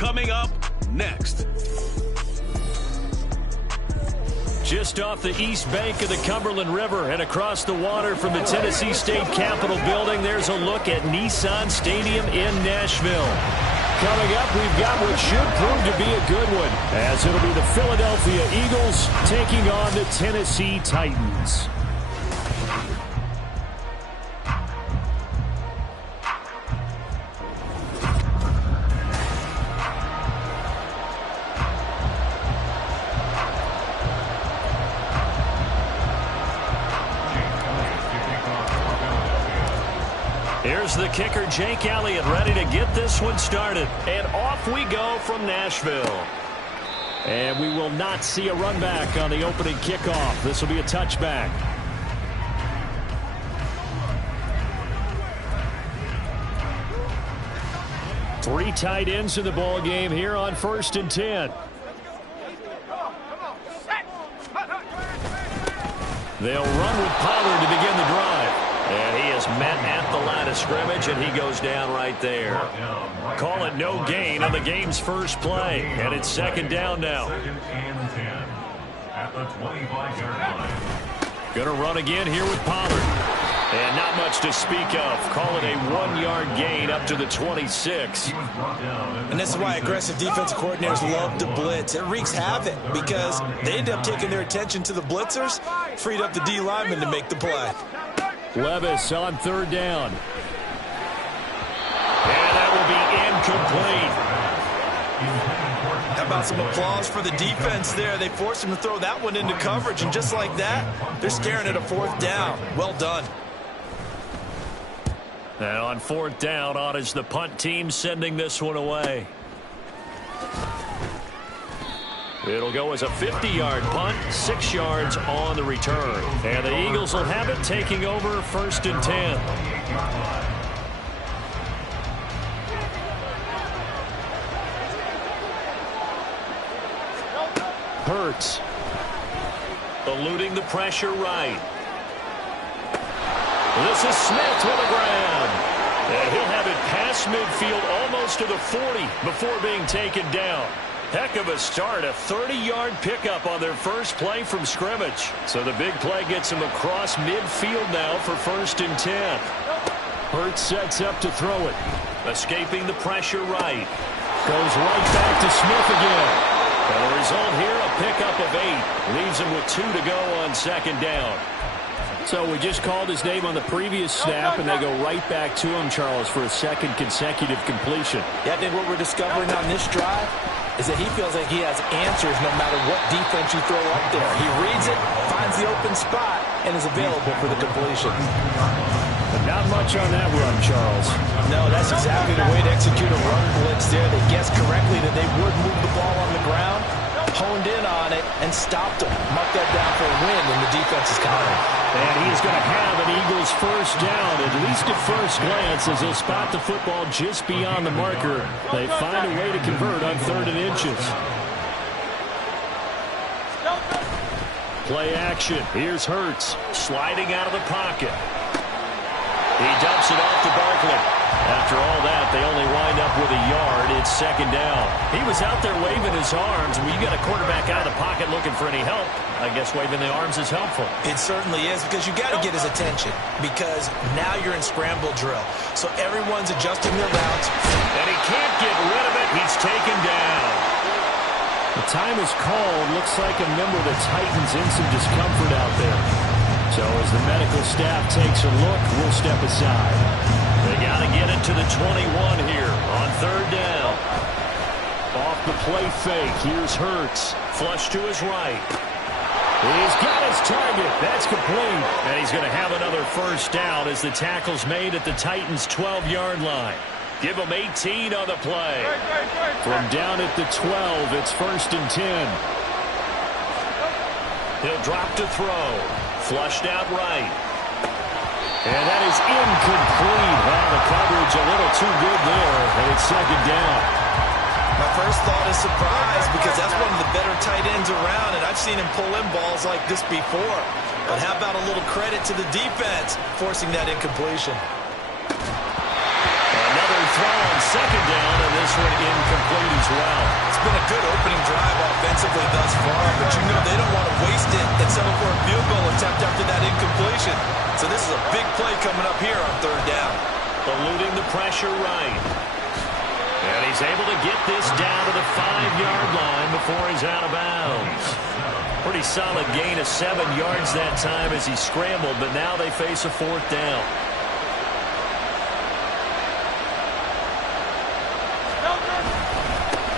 Coming up next. Just off the east bank of the Cumberland River and across the water from the Tennessee State Capitol building, there's a look at Nissan Stadium in Nashville. Coming up, we've got what should prove to be a good one, as it'll be the Philadelphia Eagles taking on the Tennessee Titans. Here's the kicker, Jake Elliott, ready to get this one started. And off we go from Nashville. And we will not see a run back on the opening kickoff. This will be a touchback. Three tight ends in the ball game here on 1st and 10. They'll run with Pollard to begin the drive. And he is met at the line of scrimmage, and he goes down right there. Call it no gain on the game's first play. And it's 2nd down now. 2nd and 10 at the 25-yard line. Going to run again here with Pollard. And not much to speak of. Call it a 1-yard gain up to the 26. And this is why aggressive defensive coordinators love to blitz. It wreaks havoc because they end up taking their attention to the blitzers, freed up the D lineman to make the play. Levis on 3rd down. And that will be incomplete. How about some applause for the defense there? They forced him to throw that one into coverage, and just like that, they're staring at a 4th down. Well done. And on 4th down, on is the punt team sending this one away. It'll go as a 50-yard punt, 6 yards on the return. And the Eagles will have it, taking over 1st and 10. Hurts. Eluding the pressure right. This is Smith with the ground. And he'll have it past midfield almost to the 40 before being taken down. Heck of a start, a 30-yard pickup on their first play from scrimmage. So the big play gets him across midfield now for 1st and 10. Hurts sets up to throw it. Escaping the pressure right. Goes right back to Smith again. And the result here, a pickup of 8. Leaves him with 2 to go on 2nd down. So we just called his name on the previous snap, and they go right back to him, Charles, for a 2nd consecutive completion. Yeah, I think what we're discovering on this drive is that he feels like he has answers no matter what defense you throw up there. He reads it, finds the open spot, and is available for the completion. But not much on that run, Charles. No, that's exactly the way to execute a run blitz there. They guessed correctly that they would move the ball on the ground, honed in on it, and stopped him. Marked that down for a win in the defense's counter. And he's going to have an Eagles 1st down, at least at first glance, as they'll spot the football just beyond the marker. They find a way to convert on 3rd and inches. Play action. Here's Hurts, sliding out of the pocket. He dumps it off to Barkley. After all that, they only wind up with a yard. It's 2nd down. He was out there waving his arms. When you got a quarterback out of the pocket looking for any help, I guess waving the arms is helpful. It certainly is, because you got to get his attention, because now you're in scramble drill. So everyone's adjusting their routes. And he can't get rid of it. He's taken down. The time is called. Looks like a member of the Titans in some discomfort out there. So as the medical staff takes a look, we'll step aside. They got to get it to the 21 here on 3rd down. Off the play fake. Here's Hurts. Flush to his right. He's got his target. That's complete. And he's going to have another 1st down as the tackle's made at the Titans' 12-yard line. Give him 18 on the play. From down at the 12, it's 1st and 10. He'll drop to throw. Flushed out right. And that is incomplete. Well, the coverage a little too good there, and it's 2nd down. My first thought is surprise, because that's one of the better tight ends around, and I've seen him pull in balls like this before. But how about a little credit to the defense forcing that incompletion? Another throw on second down, and this one incomplete as well. It's been a good opening drive offensively thus far, but you know they don't want to waste it and settle for a field goal attempt after that incompletion. So this is a big play coming up here on third down. Eluding the pressure right. And he's able to get this down to the 5-yard line before he's out of bounds. Pretty solid gain of 7 yards that time as he scrambled, but now they face a fourth down.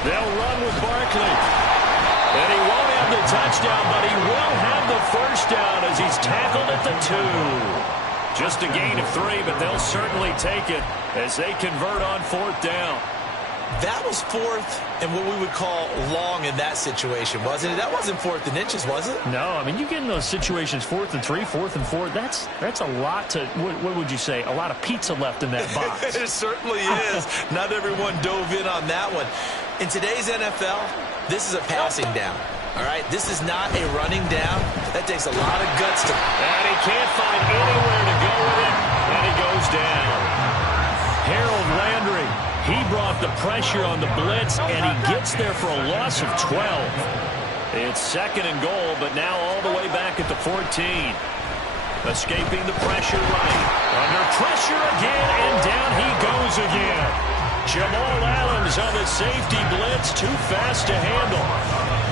They'll run with Barkley. And he won't have the touchdown, but he will have the first down as he's tackled at the 2. Just a gain of 3, but they'll certainly take it as they convert on fourth down. That was fourth and what we would call long in that situation, wasn't it? That wasn't fourth and inches, was it? No, I mean, you get in those situations, 4th and 3, 4th and 4, that's a lot to, what would you say, a lot of pizza left in that box. It certainly is. Not everyone dove in on that one. In today's NFL, this is a passing down. All right, this is not a running down. That takes a lot of guts to... And he can't find anywhere to go with it, and he goes down. Harold Landry, he brought the pressure on the blitz, and he gets there for a loss of 12. It's 2nd and goal, but now all the way back at the 14. Escaping the pressure right. Under pressure again, and down he goes again. Jamal Adams on the safety blitz, too fast to handle.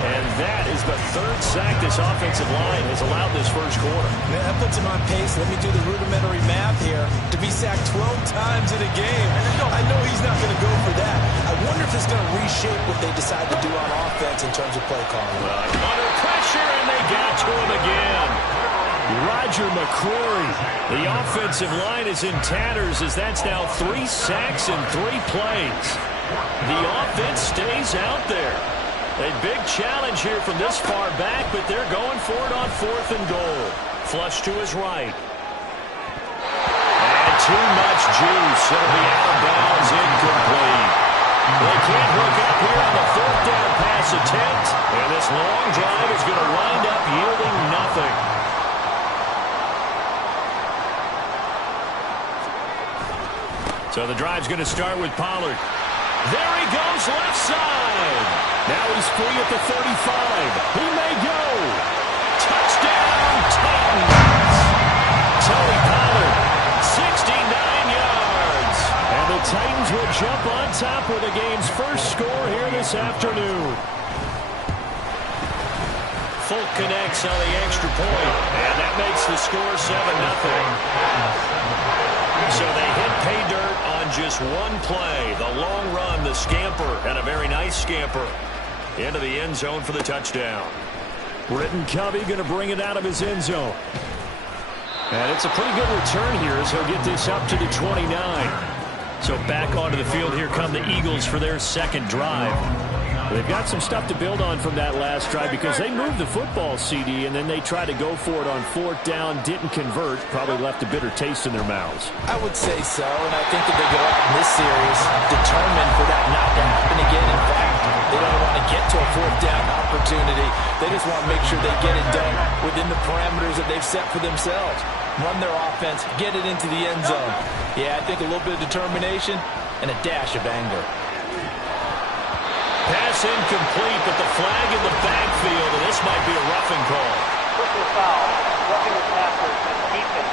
And that is the 3rd sack this offensive line has allowed this first quarter. Man, that puts him on pace. Let me do the rudimentary math here. To be sacked 12 times in a game, I know he's not going to go for that. I wonder if it's going to reshape what they decide to do on offense in terms of play calling. Under pressure, and they got to him again. Roger McCrory. The offensive line is in tatters as that's now 3 sacks in 3 plays. The offense stays out there. A big challenge here from this far back, but they're going for it on 4th and goal. Flush to his right. And too much juice. It'll be out of bounds, incomplete. They can't hook up here on the 4th down pass attempt, and this long drive is going to wind up yielding nothing. So the drive's going to start with Pollard. There he goes, left side. Now he's free at the 35. He may go. Touchdown, Titans. Tony Pollard, 69 yards. And the Titans will jump on top with the game's first score here this afternoon. Folk connects on the extra point, and that makes the score 7-0. So they hit pay dirt on just one play. The long run, the scamper, and a very nice scamper into the end zone for the touchdown. Britton Covey going to bring it out of his end zone. And it's a pretty good return here as he'll get this up to the 29. So back onto the field here come the Eagles for their second drive. They've got some stuff to build on from that last drive because they moved the football, CD, and then they tried to go for it on 4th down, didn't convert, probably left a bitter taste in their mouths. I would say so, and I think that they go out in this series determined for that not to happen again. In fact, they don't want to get to a 4th down opportunity. They just want to make sure they get it done within the parameters that they've set for themselves. Run their offense, get it into the end zone. Yeah, I think a little bit of determination and a dash of anger. Pass incomplete, but the flag in the backfield, and this might be a roughing call. Personal foul, roughing the passer, defense.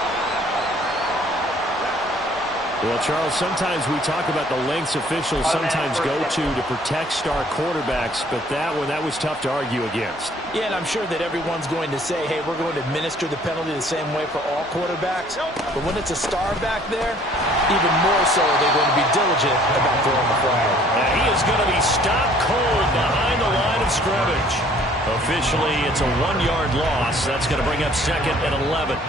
Well, Charles, sometimes we talk about the lengths officials sometimes go to protect star quarterbacks, but that was tough to argue against. Yeah, and I'm sure that everyone's going to say, hey, we're going to administer the penalty the same way for all quarterbacks. But when it's a star back there, even more so they're going to be diligent about throwing the flag. And he is going to be stopped cold behind the line of scrimmage. Officially, it's a 1-yard loss. That's going to bring up 2nd and 11.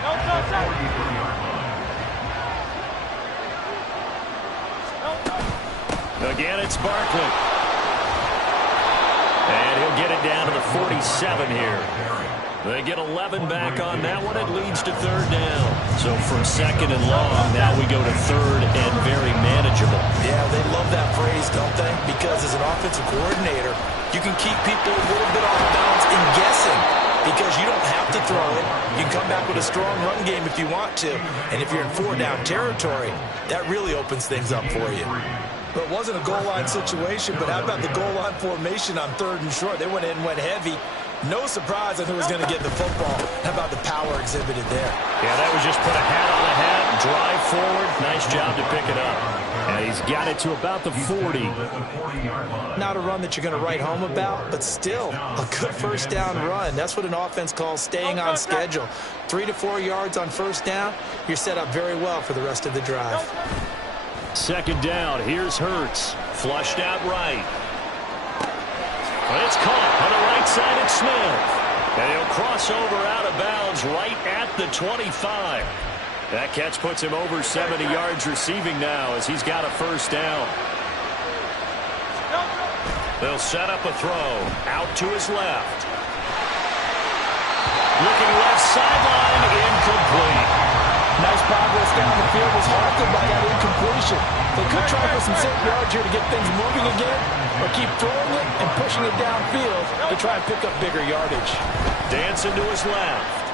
Again, it's Barkley. And he'll get it down to the 47 here. They get 11 back on that one. It leads to 3rd down. So from 2nd and long, now we go to 3rd and very manageable. Yeah, they love that phrase, don't they? Because as an offensive coordinator, you can keep people a little bit off balance and guessing. Because you don't have to throw it. You can come back with a strong run game if you want to. And if you're in 4-down territory, that really opens things up for you. Well, it wasn't a goal line situation, but how about the goal line formation on 3rd and short? They went in and went heavy. No surprise on who was going to get the football. How about the power exhibited there? Yeah, that was just put a hat on a hat, drive forward. Nice job to pick it up. And he's got it to about the 40. Not a run that you're going to write home about, but still a good first down run. That's what an offense calls staying on schedule. 3 to 4 yards on first down, you're set up very well for the rest of the drive. 2nd down, here's Hurts. Flushed out right. It's caught on the right side at Smith. And he'll cross over out of bounds right at the 25. That catch puts him over 70 yards receiving now as he's got a first down. They'll set up a throw out to his left. Looking left sideline, incomplete. Nice progress down the field was halted by that incompletion. They could try for some safe yards here to get things moving again, or keep throwing it and pushing it downfield to try and pick up bigger yardage. Dancing to his left.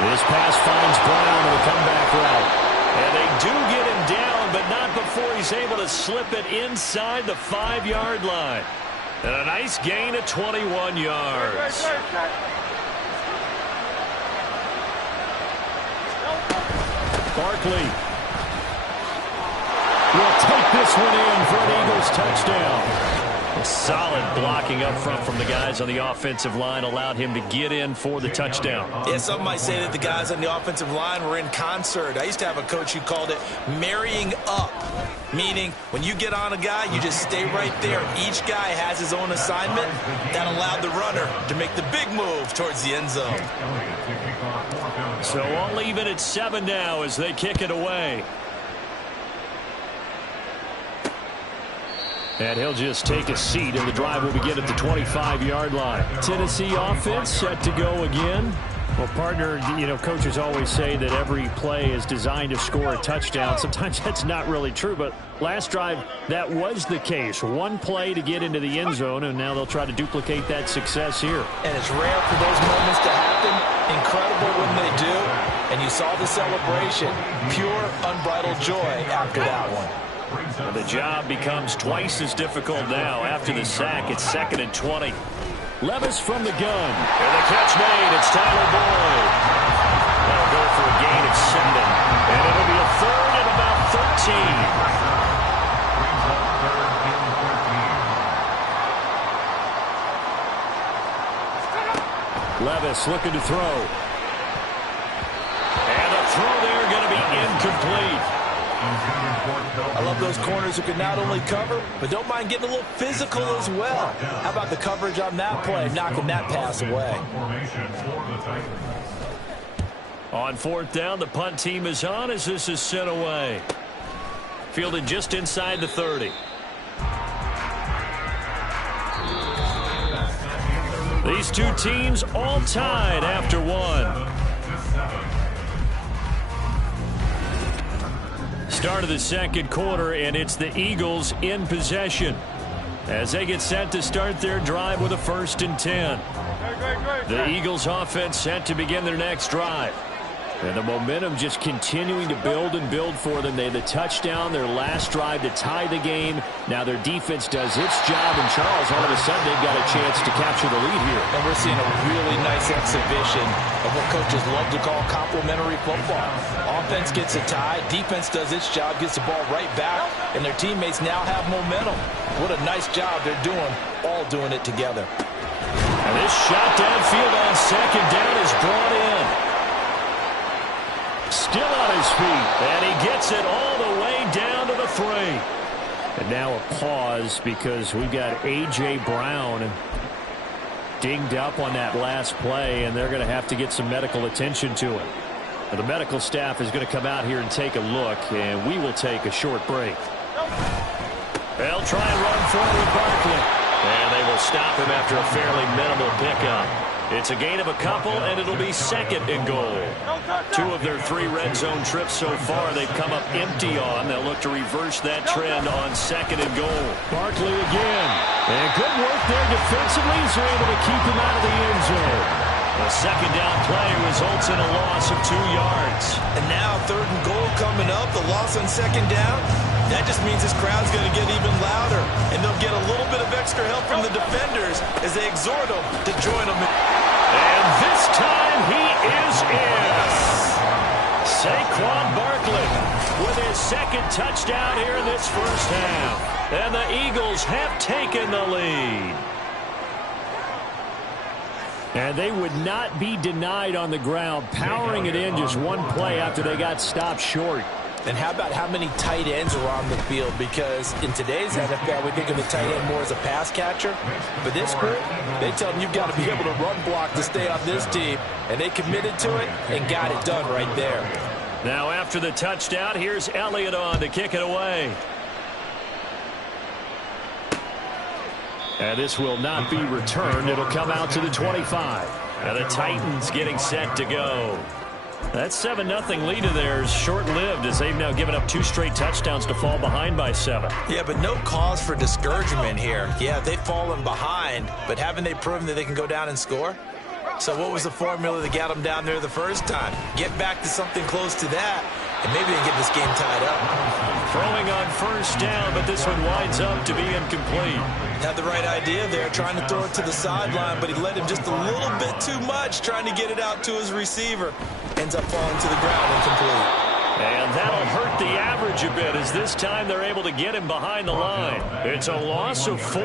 This pass finds Brown on the comeback route. And they do get him down, but not before he's able to slip it inside the 5-yard line. And a nice gain of 21 yards. Barkley will take this one in for an Eagles touchdown. Solid blocking up front from the guys on the offensive line allowed him to get in for the touchdown. Yeah, some might say that the guys on the offensive line were in concert. I used to have a coach who called it marrying up, meaning when you get on a guy, you just stay right there. Each guy has his own assignment. That allowed the runner to make the big move towards the end zone. So all even at 7 now as they kick it away. And he'll just take a seat, and the drive will begin at the 25-yard line. Tennessee offense set to go again. Well, partner, you know, coaches always say that every play is designed to score a touchdown. Sometimes that's not really true, but last drive, that was the case. One play to get into the end zone, and now they'll try to duplicate that success here. And it's rare for those moments to happen. Incredible when they do. And you saw the celebration. Pure, unbridled joy after that one. And the job becomes twice as difficult now after the sack. It's 2nd and 20. Levis from the gun. And the catch made. It's Tyler Boyd. That'll go for a gain of 7. And it'll be a 3rd and about 13. Levis looking to throw. And a throw there going to be incomplete. I love those corners who can not only cover, but don't mind getting a little physical as well. How about the coverage on that play, knocking that pass away? On 4th down, the punt team is on as this is sent away. Fielded just inside the 30. These two teams all tied after one. Start of the 2nd quarter, and it's the Eagles in possession as they get set to start their drive with a 1st and 10. The Eagles offense set to begin their next drive. And the momentum just continuing to build and build for them. They had the touchdown, their last drive to tie the game. Now their defense does its job, and Charles, all of a sudden, they've got a chance to capture the lead here. And we're seeing a really nice exhibition of what coaches love to call complementary football. Offense gets a tie, defense does its job, gets the ball right back, and their teammates now have momentum. What a nice job they're doing, all doing it together. And this shot downfield on 2nd down is brought in. Still on his feet, and he gets it all the way down to the 3. And now a pause because we've got A.J. Brown dinged up on that last play, and they're going to have to get some medical attention to him. The medical staff is going to come out here and take a look, and we will take a short break. They'll try and run forward with Barkley, and they will stop him after a fairly minimal pickup. It's a gain of a couple, and it'll be 2nd and goal. 2 of their 3 red zone trips so far they've come up empty on. They'll look to reverse that trend on 2nd and goal. Barkley again. And good work there defensively as they're able to keep him out of the end zone. The 2nd down play results in a loss of 2 yards. And now 3rd and goal coming up. The loss on 2nd down. That just means this crowd's going to get even louder, and they'll get a little bit of extra help from the defenders as they exhort them to join them. And this time he is in. Saquon Barkley with his second touchdown here in this first half. And the Eagles have taken the lead. And they would not be denied on the ground, powering it in just one play after they got stopped short. And how about how many tight ends are on the field? Because in today's NFL, we think of the tight end more as a pass catcher. But this group, they tell them you've got to be able to run block to stay on this team. And they committed to it and got it done right there. Now after the touchdown, here's Elliott on to kick it away. And this will not be returned. It'll come out to the 25. And the Titans getting set to go. That 7-0 lead of theirs short-lived as they've now given up 2 straight touchdowns to fall behind by 7. Yeah, but no cause for discouragement here. Yeah, they've fallen behind, but haven't they proven that they can go down and score? So what was the formula that got them down there the first time? Get back to something close to that, and maybe they can get this game tied up. Throwing on first down, but this one winds up to be incomplete. Had the right idea there, trying to throw it to the sideline, but he led him just a little bit too much, trying to get it out to his receiver. Ends up falling to the ground incomplete. And that'll hurt the average a bit as this time they're able to get him behind the line. It's a loss of 4.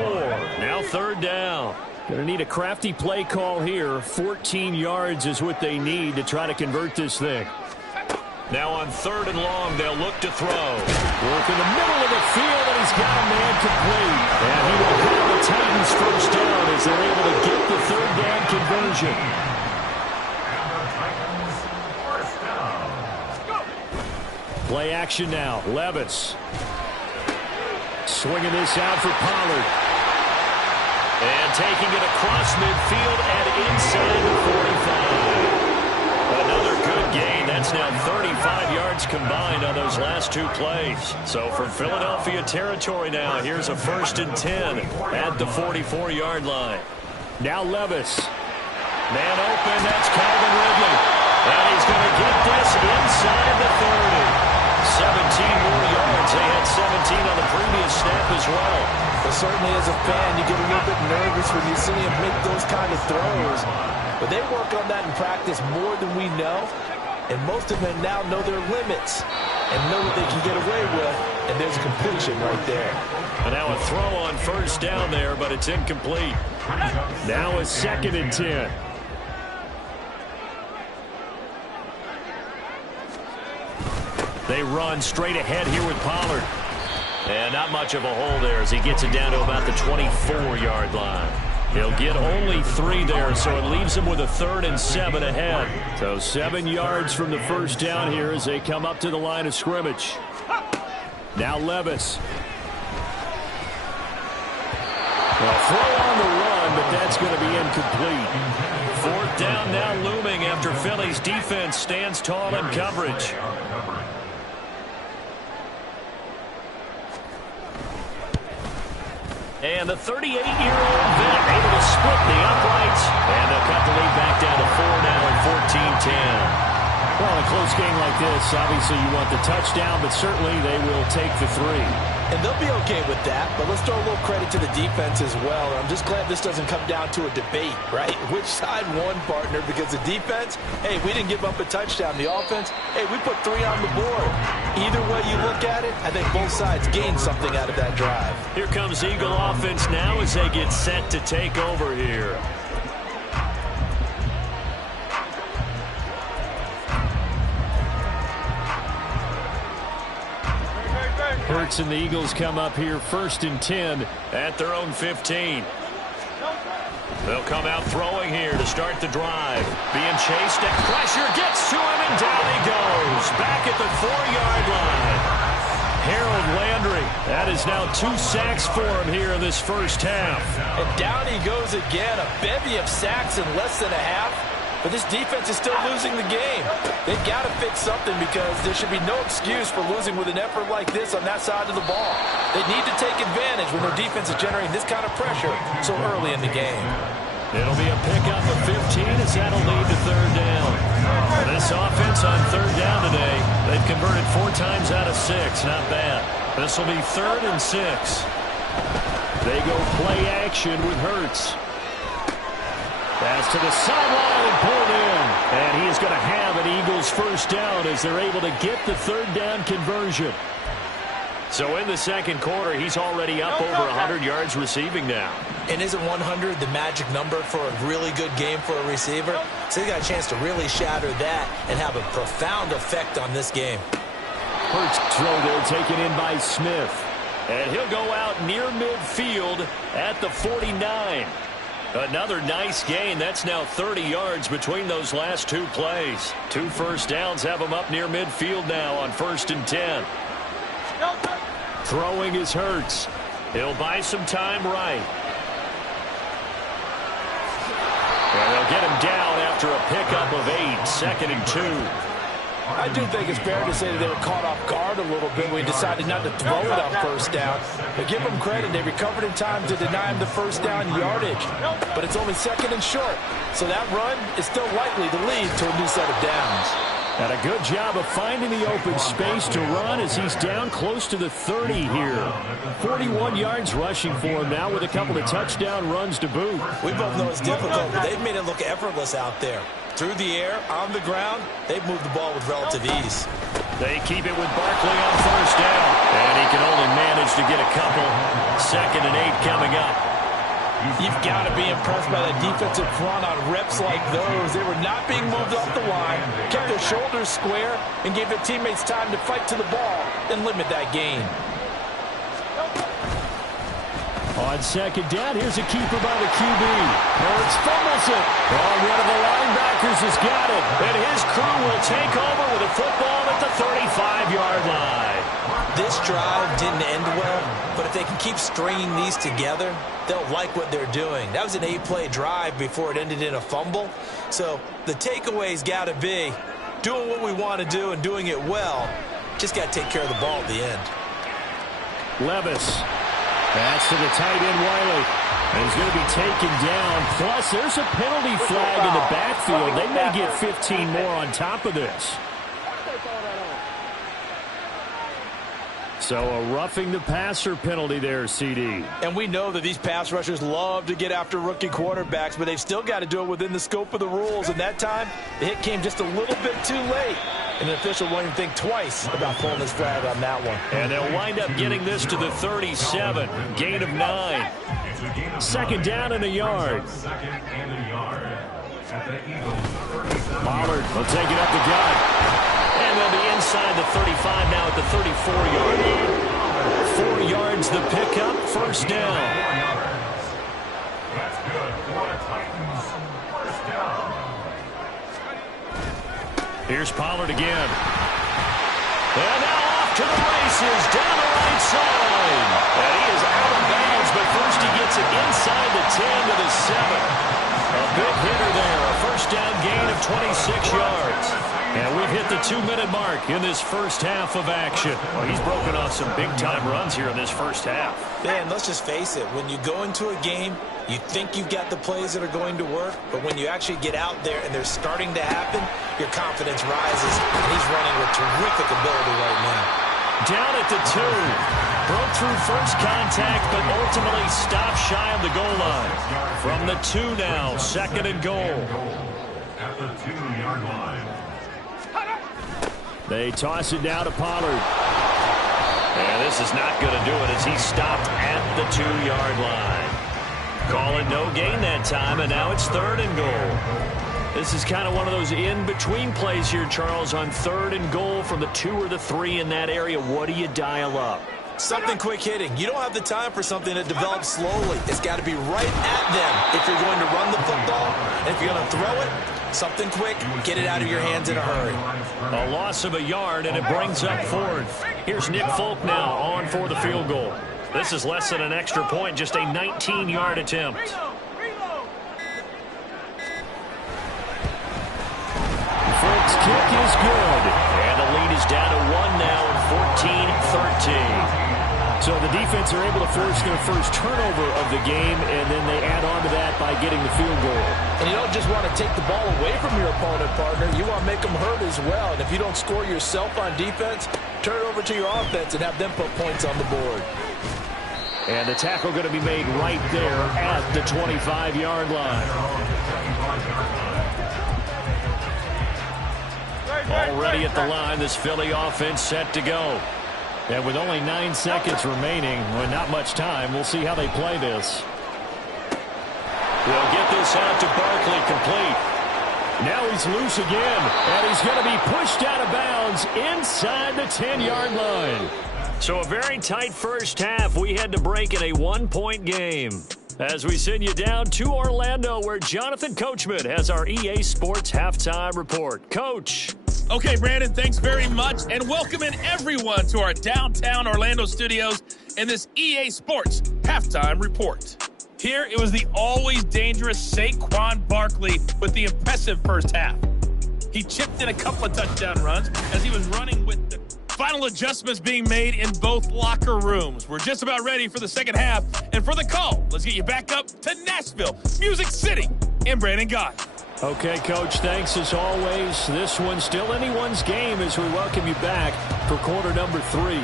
Now third down. Going to need a crafty play call here. 14 yards is what they need to try to convert this thing. Now on 3rd and long, they'll look to throw. Work in the middle of the field, and he's got a man complete. And he will have the Titans first down as they're able to get the 3rd down conversion. Play action now. Levis. Swinging this out for Pollard. And taking it across midfield and inside the 45. Another good gain. That's now 35 yards combined on those last 2 plays. So from Philadelphia territory now, here's a 1st and 10 at the 44-yard line. Now Levis. Man open. That's Calvin Ridley. And he's going to get this inside the 30. 17 more yards. They had 17 on the previous snap as well. But certainly as a fan, you get a little bit nervous when you see him make those kind of throws. But they work on that in practice more than we know. And most of them now know their limits and know what they can get away with. And there's a completion right there. And now a throw on first down there, but it's incomplete. Now a 2nd and 10. They run straight ahead here with Pollard. And not much of a hole there as he gets it down to about the 24-yard line. He'll get only 3 there, so it leaves him with a 3rd and 7 ahead. So 7 yards from the first down here as they come up to the line of scrimmage. Now Levis. Well, throw on the run, but that's going to be incomplete. 4th down now looming after Philly's defense stands tall in coverage. And the 38-year-old vet able to split the uprights. And they'll cut the lead back down to 4 now at 14-10. Well, in a close game like this, obviously you want the touchdown, but certainly they will take the 3. And they'll be okay with that, but let's throw a little credit to the defense as well. I'm just glad this doesn't come down to a debate, right? Which side won, partner? Because the defense, hey, we didn't give up a touchdown. The offense, hey, we put 3 on the board. Either way you look at it, I think both sides gained something out of that drive. Here comes Eagle offense now as they get set to take over here. Hurts and the Eagles come up here 1st and 10 at their own 15. They'll come out throwing here to start the drive. Being chased at pressure, gets to him, and down he goes. Back at the 4-yard line. Harold Landry, that is now 2 sacks for him here in this first half. And down he goes again, a bevy of sacks in less than a half. But this defense is still losing the game. They've got to fix something because there should be no excuse for losing with an effort like this on that side of the ball. They need to take advantage when their defense is generating this kind of pressure so early in the game. It'll be a pickup of 15 as that'll lead to third down. Well, this offense on third down today, they've converted 4 times out of 6. Not bad. This will be 3rd and 6. They go play action with Hurts. Pass to the sideline and pulled in. And he is going to have an Eagles first down as they're able to get the third down conversion. So in the second quarter, he's already up over 100 yards receiving now. And isn't 100 the magic number for a really good game for a receiver? So he got a chance to really shatter that and have a profound effect on this game. Hurts throw there taken in by Smith. And he'll go out near midfield at the 49. Another nice gain. That's now 30 yards between those last 2 plays. 2 first downs have him up near midfield now on 1st and 10. Throwing is Hurts. He'll buy some time right. And they'll get him down after a pickup of 8, 2nd and 2. I do think it's fair to say that they were caught off guard a little bit when he decided not to throw it on first down. But give them credit. They recovered in time to deny him the first down yardage. But it's only 2nd and short. So that run is still likely to lead to a new set of downs. And a good job of finding the open space to run as he's down close to the 30 here. 41 yards rushing for him now with a couple of touchdown runs to boot. We both know it's difficult, but they've made it look effortless out there. Through the air, on the ground, they've moved the ball with relative ease. They keep it with Barkley on first down. And he can only manage to get a couple. 2nd and 8 coming up. You've got to be impressed by the defensive front on reps like those. They were not being moved off the line, kept their shoulders square, and gave their teammates time to fight to the ball and limit that gain. On 2nd down, here's a keeper by the QB. Hurts fumbles it. Oh, one of the linebackers has got it. And his crew will take over with a football at the 35-yard line. This drive didn't end well, but if they can keep stringing these together, they'll like what they're doing. That was an 8-play drive before it ended in a fumble. So the takeaway's got to be doing what we want to do and doing it well. Just got to take care of the ball at the end. Levis. Pass to the tight end, Wiley. And he's going to be taken down. Plus, there's a penalty flag in the backfield. They may get 15 more on top of this. So a roughing the passer penalty there, CD. And we know that these pass rushers love to get after rookie quarterbacks, but they've still got to do it within the scope of the rules. And that time, the hit came just a little bit too late. And the official won't even think twice about pulling his flag on that one. And they'll wind up getting this to the 37. Gain of 9. 2nd down and a yard. Pollard will take it up the gut. And they'll be inside the 35 now at the 34-yard line. 4 yards the pickup, first down. That's good for the Titans. First down. Here's Pollard again. And now off to the races, down the right side. And he is out of bounds, but first he gets it inside the 10 to the 7. A big hitter there, a first down gain of 26 yards. And we've hit the 2-minute mark in this first half of action. Well, he's broken off some big-time runs here in this first half. Man, let's just face it. When you go into a game, you think you've got the plays that are going to work, but when you actually get out there and they're starting to happen, your confidence rises, and he's running with terrific ability right now. Down at the 2. Broke through first contact, but ultimately stopped shy of the goal line. From the 2 now, 2nd and goal. At the 2-yard line. They toss it down to Pollard. And this is not going to do it as he stopped at the 2-yard line. Calling no gain that time, and now it's 3rd and goal. This is kind of one of those in-between plays here, Charles, on 3rd and goal from the 2 or the 3 in that area. What do you dial up? Something quick hitting. You don't have the time for something that develops slowly. It's got to be right at them if you're going to run the football. And if you're going to throw it, something quick, get it out of your hands in a hurry. A loss of a yard, and it brings up 4th. Here's Nick Folk now on for the field goal. This is less than an extra point, just a 19-yard attempt. Folk's kick is good. And the lead is down to 1 now, 14-13. So the defense are able to force their first turnover of the game, and then they add on to that by getting the field goal. And you don't just want to take the ball away from your opponent, partner. You want to make them hurt as well. And if you don't score yourself on defense, turn it over to your offense and have them put points on the board. And the tackle going to be made right there at the 25-yard line. Already at the line, this Philly offense set to go. And with only 9 seconds remaining, well, not much time, we'll see how they play this. They'll get this out to Barkley, complete. Now he's loose again, and he's going to be pushed out of bounds inside the 10-yard line. So a very tight first half. We had to break in a 1-point game. As we send you down to Orlando, where Jonathan Coachman has our EA Sports Halftime Report. Coach. Okay, Brandon, thanks very much, and welcome in everyone to our downtown Orlando studios in this EA Sports Halftime Report. Here, it was the always dangerous Saquon Barkley with the impressive first half. He chipped in a couple of touchdown runs as he was running with the final adjustments being made in both locker rooms. We're just about ready for the second half, and for the call, let's get you back up to Nashville, Music City, and Brandon Gott. Okay, Coach, thanks as always. This one's still anyone's game as we welcome you back for quarter number 3.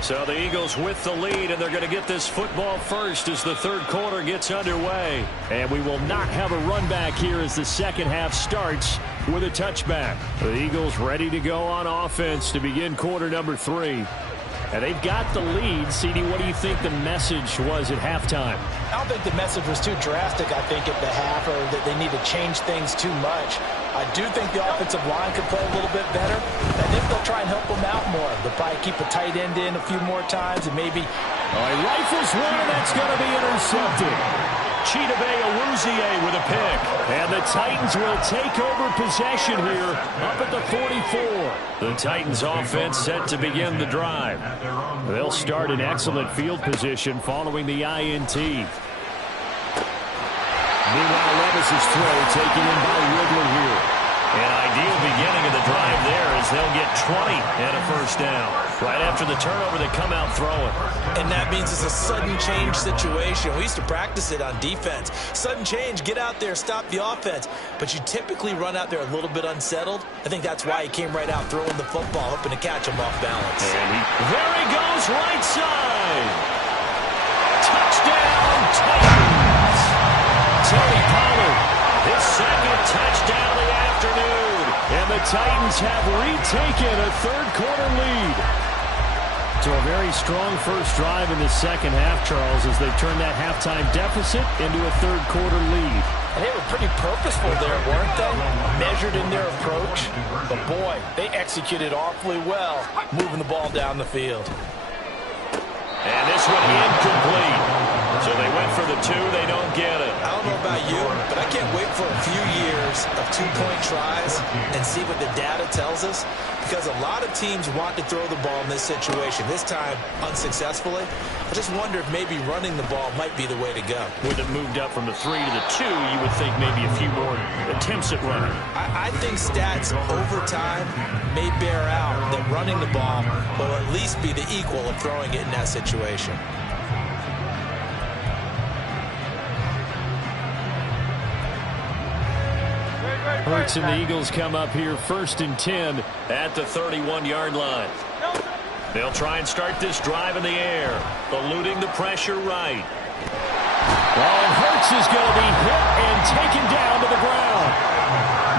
So the Eagles with the lead, and they're going to get this football first as the third quarter gets underway. And we will not have a run back here as the second half starts with a touchback. The Eagles ready to go on offense to begin quarter number 3. And they've got the lead. CD, what do you think the message was at halftime? I don't think the message was too drastic, I think, at the half, or that they need to change things too much. I do think the offensive line could play a little bit better. I think they'll try and help them out more. They'll probably keep a tight end in a few more times and maybe... He rifles one, and that's going to be intercepted. Chidobe Awuzie with a pick. And the Titans will take over possession here up at the 44. The Titans offense set to begin the drive. They'll start in excellent field position following the INT. Meanwhile, Levis's throw taken in by Ridley here. An ideal beginning of the drive there as they'll get 20 and a first down. Right after the turnover, they come out throwing. And that means it's a sudden change situation. We used to practice it on defense. Sudden change, get out there, stop the offense. But you typically run out there a little bit unsettled. I think that's why he came right out throwing the football, hoping to catch him off balance. And there he goes, right side. Touchdown, Titans. Terry Pollard, his second touchdown of the afternoon. And the Titans have retaken a third-quarter lead. So a very strong first drive in the second half, Charles, as they turn that halftime deficit into a third-quarter lead. And they were pretty purposeful there, weren't they? Measured in their approach. But, boy, they executed awfully well, moving the ball down the field. And this one incomplete. So they went for the 2. They don't get it. I don't know about you, but I can't wait for a few years of two-point tries and see what the data tells us. Because a lot of teams want to throw the ball in this situation. This time, unsuccessfully. I just wonder if maybe running the ball might be the way to go. With it moved up from the 3 to the 2, you would think maybe a few more attempts at running. I think stats over time may bear out that running the ball will at least be the equal of throwing it in that situation. Hurts and the Eagles come up here 1st and 10 at the 31-yard line. They'll try and start this drive in the air, eluding the pressure right. And Hurts is going to be hit and taken down to the ground.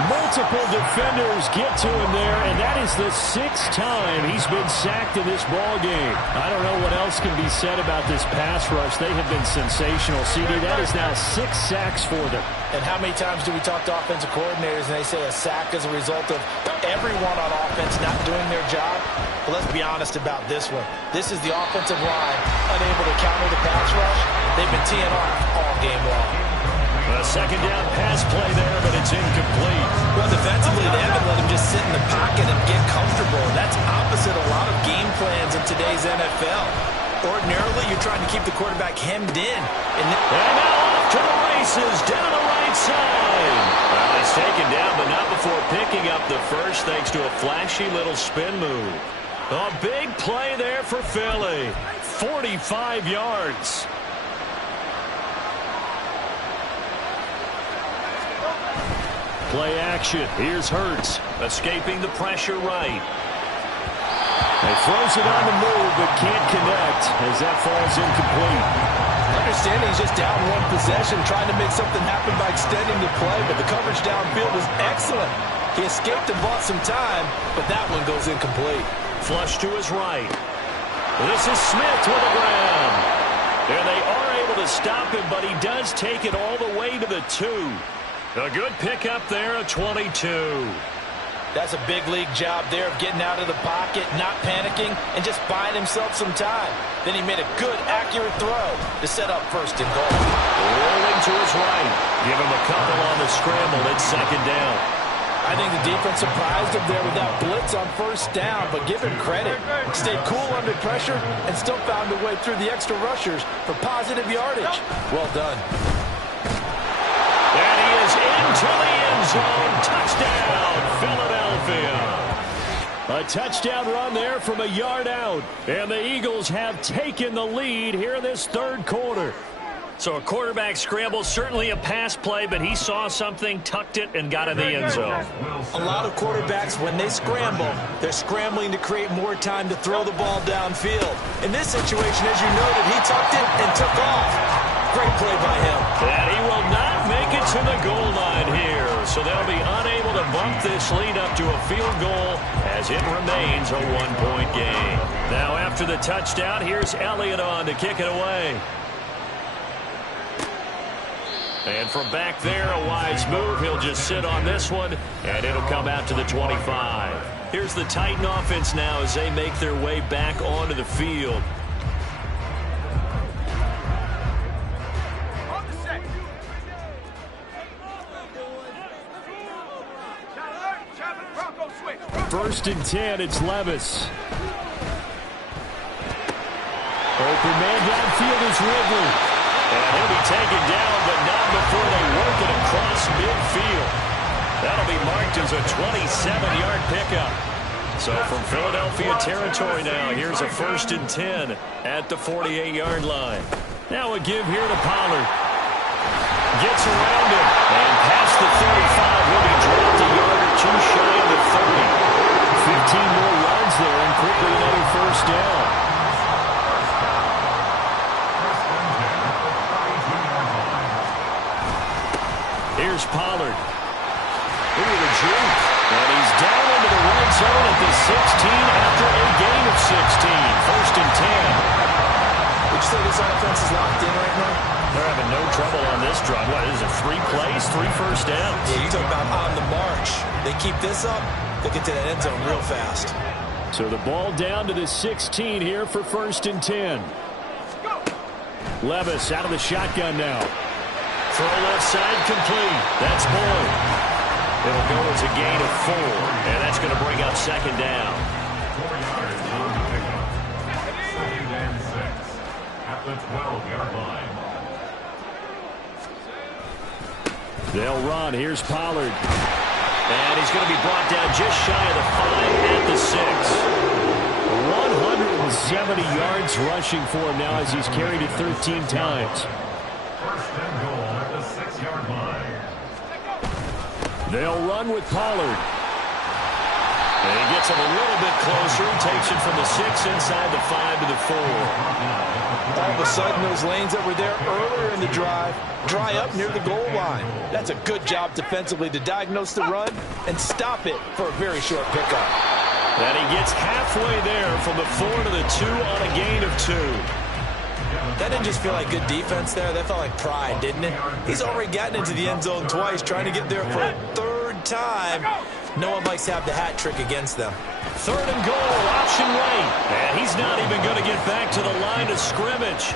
Multiple defenders get to him there, and that is the 6th time he's been sacked in this ball game. I don't know what else can be said about this pass rush. They have been sensational. CD, that is now 6 sacks for them. And how many times do we talk to offensive coordinators and they say a sack is a result of everyone on offense not doing their job? Well, let's be honest about this one. This is the offensive line unable to counter the pass rush. They've been teeing off all game long. A second down pass play there, but it's incomplete. Well, defensively, they haven't let him just sit in the pocket and get comfortable. That's opposite a lot of game plans in today's NFL. Ordinarily, you're trying to keep the quarterback hemmed in. And now off to the races, down the right side. Well, he's taken down, but not before picking up the first, thanks to a flashy little spin move. A big play there for Philly. 45 yards. Play action. Here's Hurts. Escaping the pressure right. He throws it on the move, but can't connect as that falls incomplete. Understanding he's just down one possession, trying to make something happen by extending the play, but the coverage downfield was excellent. He escaped and bought some time, but that one goes incomplete. Flush to his right. This is Smith with the ground. And they are able to stop him, but he does take it all the way to the 2. A good pickup there, a 22. That's a big league job there of getting out of the pocket, not panicking, and just buying himself some time. Then he made a good, accurate throw to set up first and goal. Rolling to his right. Give him a couple on the scramble. It's second down. I think the defense surprised him there with that blitz on first down, but give him credit. Stayed cool under pressure and still found a way through the extra rushers for positive yardage. Well done. And he is into the end zone. Touchdown, Philadelphia. A touchdown run there from a yard out. And the Eagles have taken the lead here in this third quarter. So a quarterback scramble, certainly a pass play, but he saw something, tucked it, and got in the end zone. A lot of quarterbacks, when they scramble, they're scrambling to create more time to throw the ball downfield. In this situation, as you noted, he tucked it and took off. Great play by him. And he will not make it to the goal line here. So they'll be unable to bump this lead up to a field goal as it remains a one-point game. Now after the touchdown, here's Elliott on to kick it away. And from back there, a wise move. He'll just sit on this one, and it'll come out to the 25. Here's the Titan offense now as they make their way back onto the field. First and 10, it's Levis. Open man downfield is Ridley. And he'll be taken down, but not before they work it across midfield. That'll be marked as a 27-yard pickup. So from Philadelphia territory now, here's a first and 10 at the 48-yard line. Now a give here to Pollard. Gets around him, and past the 35, will be dropped a yard or two shy of the 30. 15 more yards there, and quickly another first down. Here's Pollard. Look at the juke. And he's down into the red zone at the 16 after a gain of 16. First and 10. Would you say this offense is locked in right now? They're having no trouble on this drive. What, is it 3 plays, 3 first downs? Yeah, you talk about on the march. They keep this up, they'll get to that end zone real fast. So the ball down to the 16 here for first and 10. Levis out of the shotgun now. Throw left side complete. That's Boyd. It'll go as a gain of 4, and that's going to bring up second down. 4 yards on the pickup. 2nd and 6 at the 12-yard line. They'll run. Here's Pollard. And he's going to be brought down just shy of the 5 at the 6. 170 yards rushing for him now as he's carried it 13 times. First and goal at the 6-yard line. They'll run with Pollard. And he gets him a little bit closer. Takes it from the 6 inside the 5 to the 4. All of a sudden, those lanes that were there earlier in the drive dry up near the goal line. That's a good job defensively to diagnose the run and stop it for a very short pickup. And he gets halfway there from the 4 to the 2 on a gain of 2. That didn't just feel like good defense there. That felt like pride, didn't it? He's already gotten into the end zone twice, trying to get there for a 3rd time. No one likes to have the hat trick against them. 3rd and goal, option right. And he's not even going to get back to the line of scrimmage.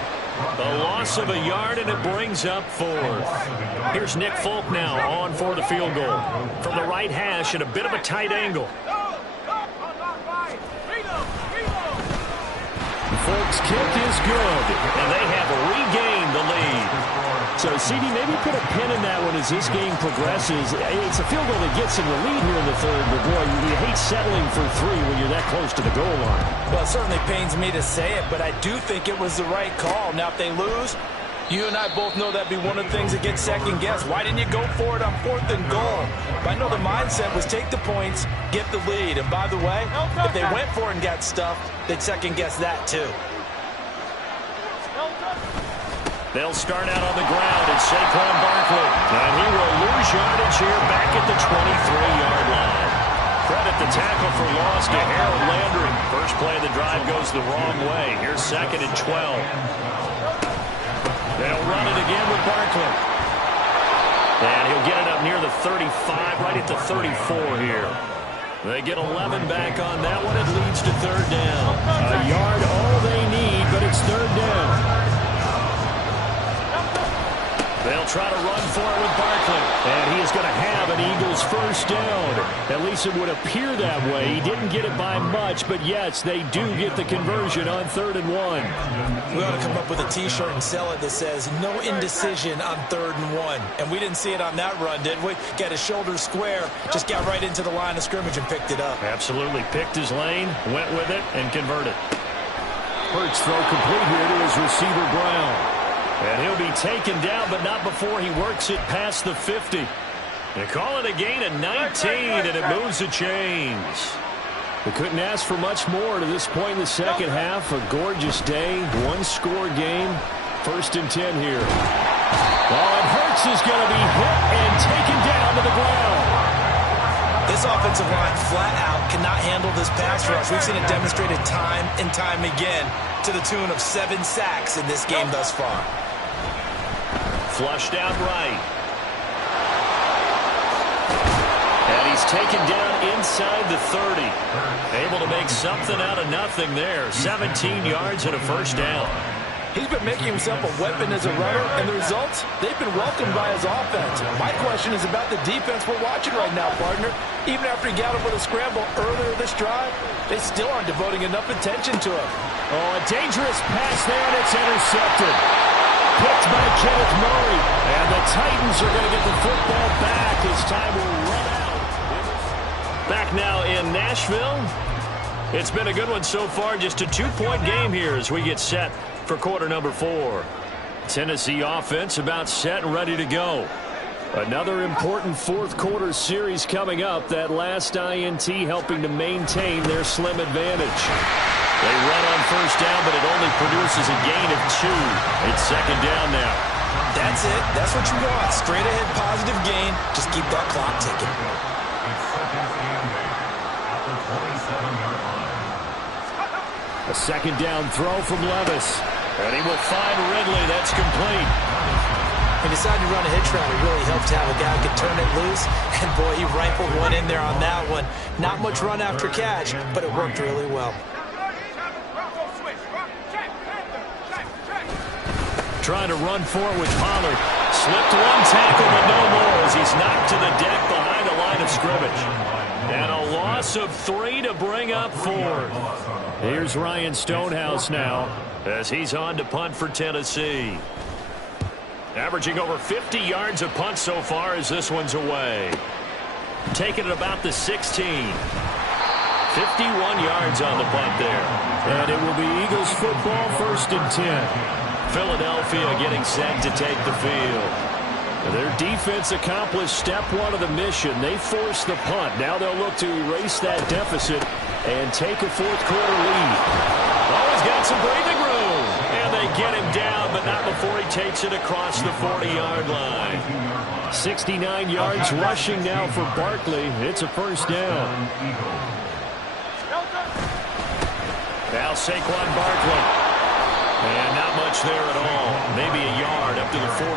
A loss of a yard, and it brings up 4th. Here's Nick Folk now on for the field goal. From the right hash at a bit of a tight angle. Folk's kick is good, and they have regained the lead. So, CD, maybe put a pin in that one as this game progresses. It's a field goal that gets him the lead here in the third, but boy, you hate settling for 3 when you're that close to the goal line. Well, it certainly pains me to say it, but I do think it was the right call. Now, if they lose, you and I both know that'd be one of the things that gets second-guessed. Why didn't you go for it on 4th and goal? But I know the mindset was take the points, get the lead. And by the way, if they went for it and got stuffed, they'd second-guess that too. They'll start out on the ground. It's Saquon Barkley. And he will lose yardage here back at the 23-yard line. Credit the tackle for loss to Harold Landry. First play of the drive goes the wrong way. Here's 2nd and 12. They'll run it again with Barkley. And he'll get it up near the 35, right at the 34 here. They get 11 back on that one. It leads to 3rd down. A yard all they need, but it's 3rd down. They'll try to run for it with Barkley. And he is going to have an Eagles first down. At least it would appear that way. He didn't get it by much, but yes, they do get the conversion on 3rd and 1. We ought to come up with a T-shirt and sell it that says, no indecision on 3rd and 1. And we didn't see it on that run, did we? Got his shoulder square, just got right into the line of scrimmage and picked it up. Absolutely. Picked his lane, went with it, and converted. Hurts throw complete here to his receiver, Brown. And he'll be taken down, but not before he works it past the 50. They call it a gain of 19, and it moves the chains. We couldn't ask for much more to this point in the second half. A gorgeous day, one-score game. 1st and 10 here. Oh, and Hurts is going to be hit and taken down to the ground. This offensive line flat out cannot handle this pass rush. We've seen it demonstrated time and time again to the tune of 7 sacks in this game thus far. Flushed out right. And he's taken down inside the 30. Able to make something out of nothing there. 17 yards and a first down. He's been making himself a weapon as a runner, and the results, they've been welcomed by his offense. My question is about the defense we're watching right now, partner. Even after he got up with a scramble earlier this drive, they still aren't devoting enough attention to him. Oh, a dangerous pass there, and it's intercepted. Picked by Kenneth Murray. And the Titans are going to get the football back as time will run out. Back now in Nashville. It's been a good one so far. Just a 2-point game here as we get set for quarter number 4. Tennessee offense about set and ready to go. Another important fourth quarter series coming up. That last INT helping to maintain their slim advantage. They run on first down, but it only produces a gain of 2. It's 2nd down now. That's it. That's what you want. Straight ahead positive gain. Just keep that clock ticking. A 2nd down throw from Levis. And he will find Ridley. That's complete. He decided to run a hitch route. It really helped to have a guy who could turn it loose. And, boy, he rifled one in there on that one. Not much run after catch, but it worked really well. Trying to run for it with Pollard. Slipped one tackle, but no more as he's knocked to the deck behind the line of scrimmage. And a loss of 3 to bring up 4th. Here's Ryan Stonehouse now as he's on to punt for Tennessee. Averaging over 50 yards a punt so far as this one's away. Taking it about the 16. 51 yards on the punt there. And it will be Eagles football 1st and 10. Philadelphia getting set to take the field. Their defense accomplished step 1 of the mission. They forced the punt. Now they'll look to erase that deficit and take a fourth quarter lead. Oh, he's got some breathing room. And they get him down, but not before he takes it across the 40-yard line. 69 yards rushing now for Barkley. It's a first down. Now Saquon Barkley. And not much there at all. Maybe a yard up to the 43.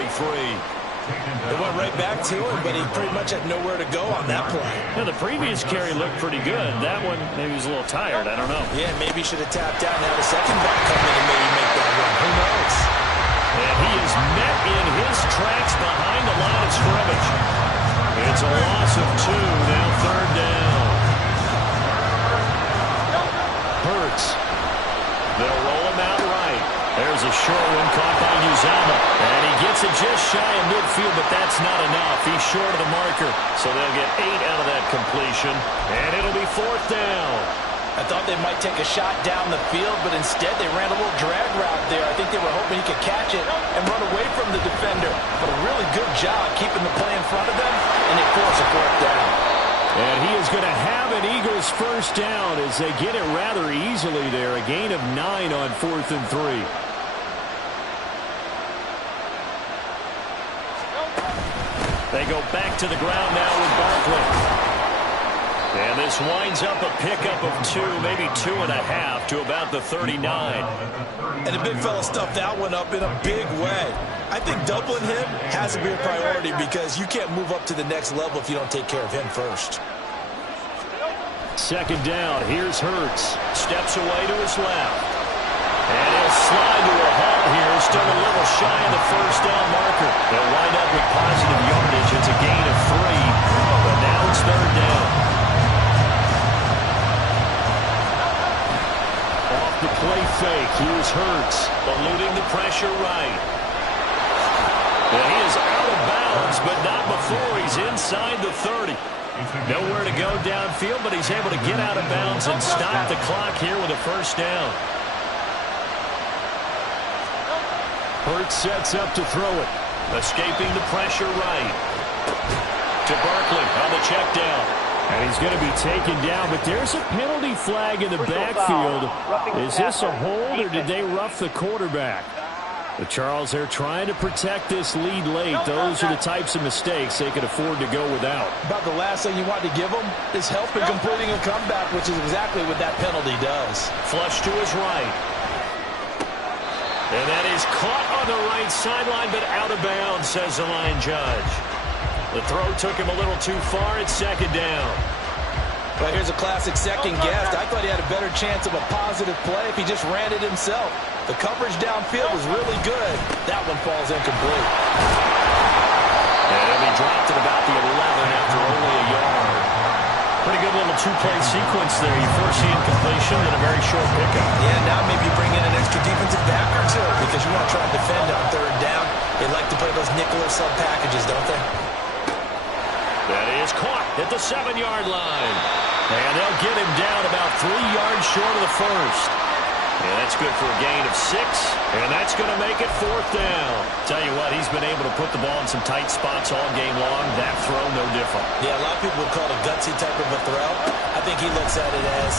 They went right back to him, but he pretty much had nowhere to go on that play. Yeah, the previous carry looked pretty good. That one, maybe he was a little tired. I don't know. Yeah, maybe he should have tapped out and had a second back come in and maybe make that run. Who knows? And he is met in his tracks behind the line of scrimmage. It's a loss of 2, now 3rd down. Hurts. They'll roll him out right. There's a short one caught by Uzama. And he gets it just shy field, but that's not enough. He's short of the marker, so they'll get 8 out of that completion, and it'll be 4th down. I thought they might take a shot down the field, but instead they ran a little drag route there. I think they were hoping he could catch it and run away from the defender. But a really good job keeping the play in front of them, and they force a 4th down. And he is going to have an Eagles first down as they get it rather easily there. A gain of 9 on 4th and 3. They go back to the ground now with Barkley. And this winds up a pickup of 2, maybe 2.5 to about the 39. And the big fella stuffed that one up in a big way. I think doubling him has to be a priority because you can't move up to the next level if you don't take care of him first. 2nd down. Here's Hurts. Steps away to his left. And he'll slide to a halt here. Still a little shy of the first down marker. They'll wind up with positive yardage. It's a gain of 3. But now it's 3rd down. Off the play fake. Here's Hurts. Eluding the pressure right. And he is out of bounds, but not before he's inside the 30. Nowhere to go downfield, but he's able to get out of bounds and stop the clock here with a first down. Hurts sets up to throw it. Escaping the pressure right. To Barkley on the check down. And he's going to be taken down, but there's a penalty flag in the backfield. Is this a hold, or did they rough the quarterback? The Charles, they're trying to protect this lead late. Those are the types of mistakes they can afford to go without. About the last thing you want to give them is help in completing a comeback, which is exactly what that penalty does. Flush to his right. And that is caught on the right sideline, but out of bounds, says the line judge. The throw took him a little too far. It's 2nd down. But here's a classic second guess. I thought he had a better chance of a positive play if he just ran it himself. The coverage downfield was really good. That one falls incomplete. And he'll be dropped at about the 11 after only a yard. Pretty good little 2-play sequence there. You first see incompletion and a very short pickup. Yeah, now maybe you bring in an extra defensive back or two because you want to try to defend on 3rd down. They like to play those nickel or sub packages, don't they? That is caught at the 7-yard line. And they'll get him down about 3 yards short of the first. And that's good for a gain of 6. And that's going to make it 4th down. Tell you what, he's been able to put the ball in some tight spots all game long. That throw, no different. Yeah, a lot of people would call it a gutsy type of a throw. I think he looks at it as,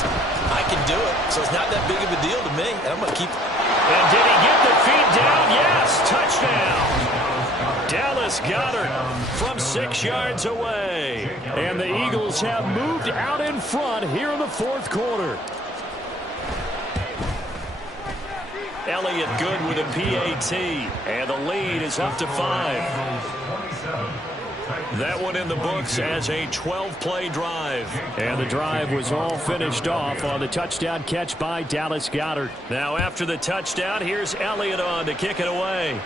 I can do it, so it's not that big of a deal to me, and I'm going to keep. And did he get the feet down? Yes, touchdown. Dallas Goedert from 6 yards away. And the Eagles have moved out in front here in the 4th quarter. Elliott good with a PAT. And the lead is up to 5. That one in the books as a 12-play drive. And the drive was all finished off on the touchdown catch by Dallas Goedert. Now after the touchdown, here's Elliott on to kick it away.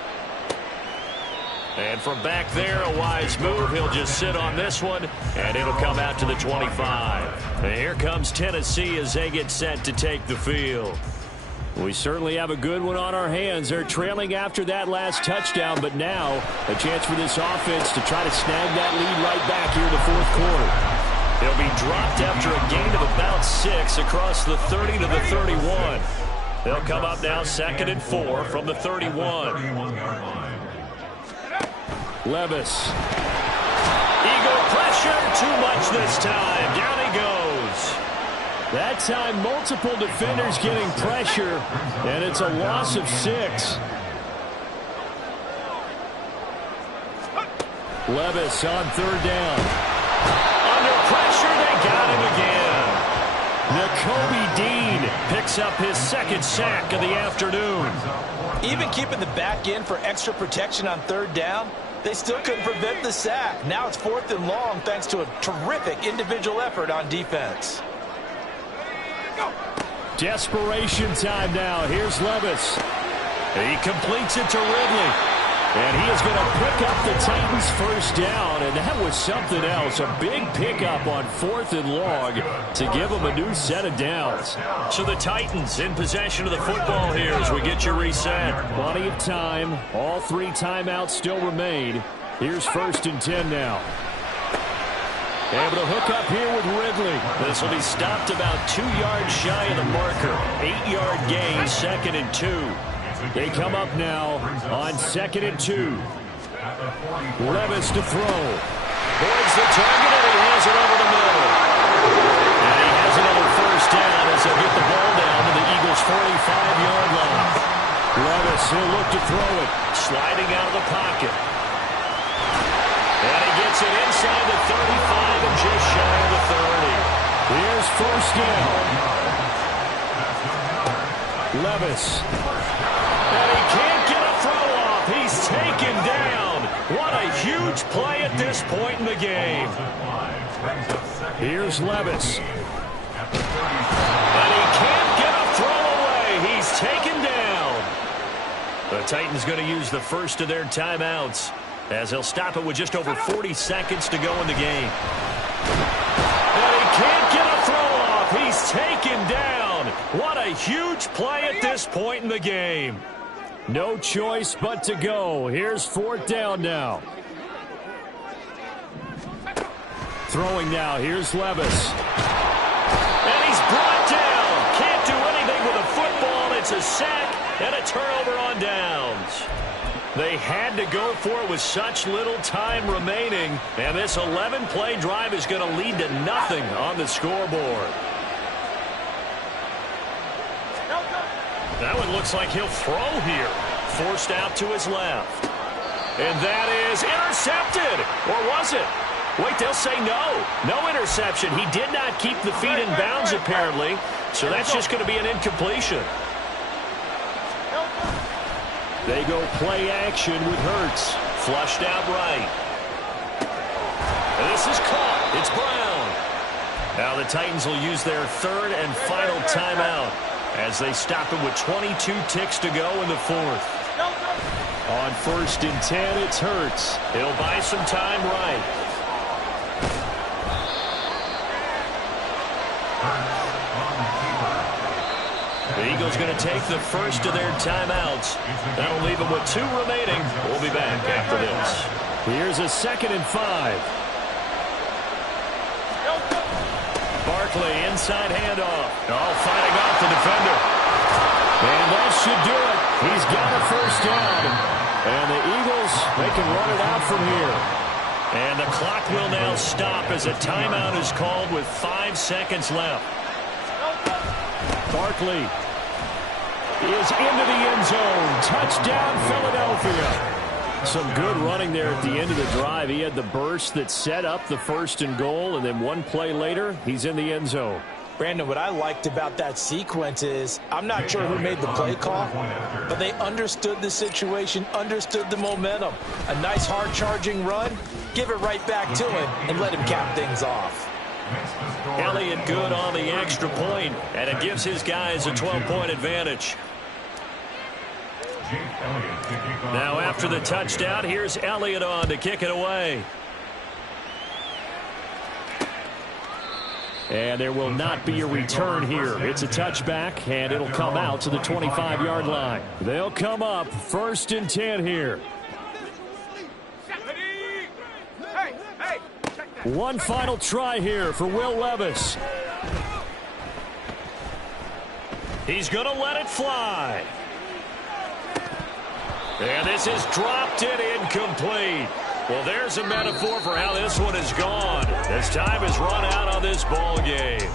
And from back there, a wise move. He'll just sit on this one, and it'll come out to the 25. And here comes Tennessee as they get set to take the field. We certainly have a good one on our hands. They're trailing after that last touchdown, but now a chance for this offense to try to snag that lead right back here in the 4th quarter. They'll be dropped after a gain of about 6 across the 30 to the 31. They'll come up now 2nd and 4 from the 31. Levis. Eagle pressure, too much this time. Down he goes. That time, multiple defenders getting pressure, and it's a loss of 6. Levis on 3rd down. Under pressure, they got him again. Nakobe Dean picks up his 2nd sack of the afternoon. Even keeping the back end for extra protection on 3rd down, they still couldn't prevent the sack. Now it's 4th and long thanks to a terrific individual effort on defense. Desperation time now. Here's Levis. He completes it to Ridley. And he is going to pick up the Titans' first down. And that was something else. A big pickup on 4th and long to give them a new set of downs. So the Titans in possession of the football here as we get you reset. Plenty of time. All 3 timeouts still remain. Here's 1st and 10 now. Able to hook up here with Ridley. This will be stopped about 2 yards shy of the marker. 8-yard gain, 2nd and 2. They come up now on 2nd and 2. Levis to throw. Boards the target, and he has it over the middle. And he has another 1st down as they'll get the ball down to the Eagles' 45-yard line. Levis, he'll look to throw it. Sliding out of the pocket. And he gets it inside the 35 and just shy of the 30. Here's 1st down. Levis. And he can't get a throw off. He's taken down. What a huge play at this point in the game. Here's Levis. And he can't get a throw away. He's taken down. The Titans going to use the first of their timeouts as they'll stop it with just over 40 seconds to go in the game. And he can't get a throw off. He's taken down. What a huge play at this point in the game. No choice but to go. Here's 4th down now. Throwing now. Here's Levis. And he's brought down. Can't do anything with a football. It's a sack and a turnover on downs. They had to go for it with such little time remaining. And this 11-play drive is going to lead to nothing on the scoreboard. That one looks like he'll throw here. Forced out to his left. And that is intercepted. Or was it? Wait, they'll say no. No interception. He did not keep the feet in bounds, apparently. So that's just going to be an incompletion. They go play action with Hurts. Flushed out right. And this is caught. It's Brown. Now the Titans will use their 3rd and final timeout as they stop it with 22 ticks to go in the 4th. On 1st and 10, it's Hurts. He'll buy some time right. The Eagles going to take the first of their timeouts. That'll leave them with 2 remaining. We'll be back after this. Here's a 2nd and 5. Barkley, inside handoff. Oh, fighting off the defender. And that should do it. He's got a 1st down. And the Eagles, they can run it out from here. And the clock will now stop as a timeout is called with 5 seconds left. Barkley is into the end zone. Touchdown, Philadelphia. Some good running there at the end of the drive. He had the burst that set up the 1st and goal, and then 1 play later, he's in the end zone. Brandon, what I liked about that sequence is I'm not sure who made the play call, but they understood the situation, understood the momentum. A nice hard-charging run, give it right back to him, and let him cap things off. Elliott good on the extra point, and it gives his guys a 12-point advantage. Now after the touchdown, here's Elliott on to kick it away. And there will not be a return here. It's a touchback, and it'll come out to the 25-yard line. They'll come up 1st and 10 here. One final try here for Will Levis. He's going to let it fly. And this is dropped in incomplete. Well, there's a metaphor for how this one is gone. As time has run out on this ball game.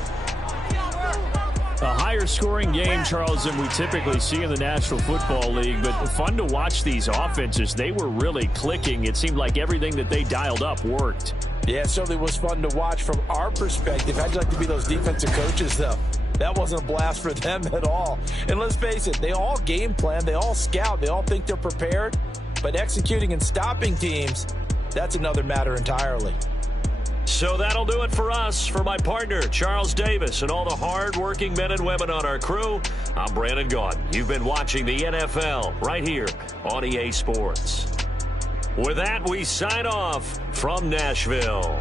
A higher scoring game, Charles, than we typically see in the National Football League, but fun to watch these offenses. They were really clicking. It seemed like everything that they dialed up worked. Yeah, it certainly was fun to watch from our perspective. How'd you like to be those defensive coaches, though? That wasn't a blast for them at all. And let's face it, they all game plan, they all scout, they all think they're prepared. But executing and stopping teams, that's another matter entirely. So that'll do it for us. For my partner, Charles Davis, and all the hard-working men and women on our crew, I'm Brandon Gaudin. You've been watching the NFL right here on EA Sports. With that, we sign off from Nashville.